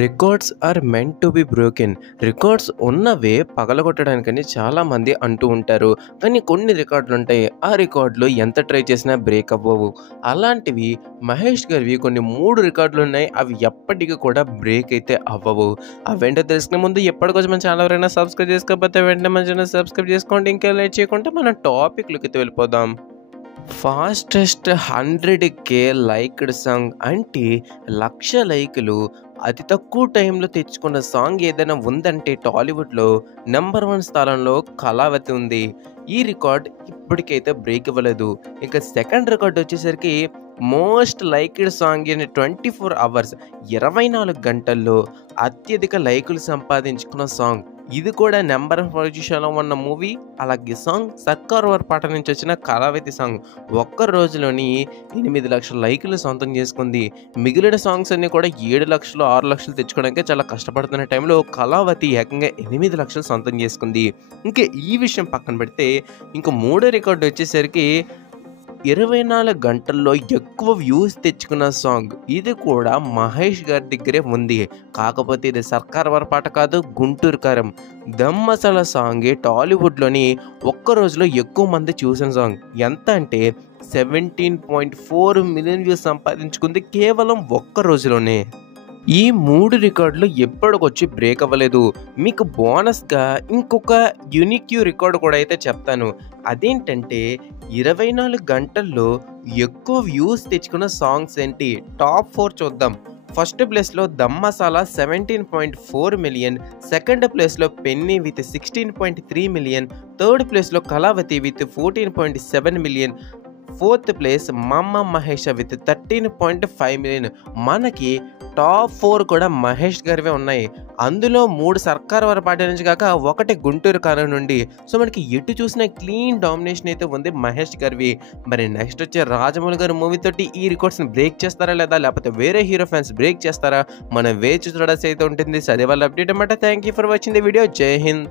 Records are meant to be broken. Records ఉన్నవే పగలగొట్టడానికని చాలామంది అంటూ ఉంటారు. కానీ కొన్ని రికార్డులుంటాయి. ఆ రికార్డులు ఎంత ట్రై చేసినా బ్రేక్ అవ్వవు. అలాంటివి మహేష్ గారివి కొన్ని 3 రికార్డులున్నాయి. అవి ఎప్పటికి కూడా బ్రేక్ అయితే అవ్వవు. అవేంటో తెలుసుకునే ముందు ఎప్పటికోసం మన ఛానల్ ఎవరైనా సబ్స్క్రైబ్ చేసుకోకపోతే వెంటనే మన ఛానల్ సబ్స్క్రైబ్ చేసుకోండి. ఇంకా లేట్ చేయకుండా మనం టాపిక్‌లోకి అయితే వెళ్ళిపోదాం. ఫాస్టెస్ట్ 100K లైక్డ్ సాంగ్ అంటే 1,00,000 లైకులు అతి తక్కువ టైంలో తెచ్చుకున్న సాంగ్ ఏదైనా ఉందంటే టాలీవుడ్లో నెంబర్ 1 స్థానంలో కళావతి ఉంది. ఈ రికార్డ్ ఇప్పటికైతే బ్రేక్ ఇవ్వలేదు. ఇక సెకండ్ రికార్డ్ వచ్చేసరికి most liked song in 24 hours 24 గంటల్లో అత్యధిక లైకులు సంపాదించుకున్న సాంగ్. ఇది కూడా నెంబర్ 1 పొజిషన్లో ఉన్న మూవీ. అలాగే సాంగ్ సర్కార్ వారి పాట నుంచి వచ్చిన కళావతి సాంగ్ ఒక్క రోజులోని 8 లక్షల లైకులు సొంతం చేసుకుంది. మిగిలిన సాంగ్స్ అన్నీ కూడా 7 లక్షలు 6 లక్షలు తెచ్చుకోవడానికి చాలా కష్టపడుతున్న టైంలో కళావతి ఏకంగా 8 లక్షలు సొంతం చేసుకుంది. ఇంకా ఈ విషయం పక్కన పెడితే ఇంక మూడో రికార్డు వచ్చేసరికి 24 గంటల్లో ఎక్కువ వ్యూస్ తెచ్చుకున్న సాంగ్. ఇది కూడా మహేష్ గారి దగ్గరే ఉంది. కాకపోతే ఇది సర్కార్ వారి పాట కాదు, గుంటూరు కారం. దమ్ మసాలా సాంగే టాలీవుడ్లోని ఒక్క రోజులో ఎక్కువ మంది చూసిన సాంగ్. ఎంత అంటే 17.4 మిలియన్ వ్యూస్ సంపాదించుకుంది కేవలం ఒక్క రోజులోనే. ఈ 3 రికార్డులు ఎప్పటికొచ్చి బ్రేక్ అవ్వలేదు. మీకు బోనస్గా ఇంకొక యూనిక్ రికార్డు కూడా అయితే చెప్తాను. అదేంటంటే 24 గంటల్లో ఎక్కువ వ్యూస్ తెచ్చుకున్న సాంగ్స్ ఏంటి, టాప్ 4 చూద్దాం. ఫస్ట్ ప్లేస్లో దమ్ మసాలా 17.4 మిలియన్, సెకండ్ ప్లేస్లో పెన్నీ విత్ 16.3 మిలియన్, థర్డ్ ప్లేస్లో Kalavathi with 14.7 million, fourth place Mamma Mahesha with 13.5 million. మనకి టాప్ 4 కూడా మహేష్ గారివే ఉన్నాయి. అందులో 3 సర్కార్ వారి పార్టీ నుంచి కాక ఒకటి గుంటూరు కారం నుండి. సో మనకి ఎటు చూసినా క్లీన్ డామినేషన్ అయితే ఉంది మహేష్ గారివి. మరి నెక్స్ట్ వచ్చే రాజమౌళి గారి మూవీ తోటి ఈ రికార్డ్స్ని బ్రేక్ చేస్తారా లేదా, లేకపోతే వేరే హీరో ఫ్యాన్స్ బ్రేక్ చేస్తారా, మనం వేచి చూడాల్సి అయితే ఉంటుంది. సో అదే వాళ్ళ అప్డేట్ అన్నమాట. Thank you for watching the video. జై హింద్.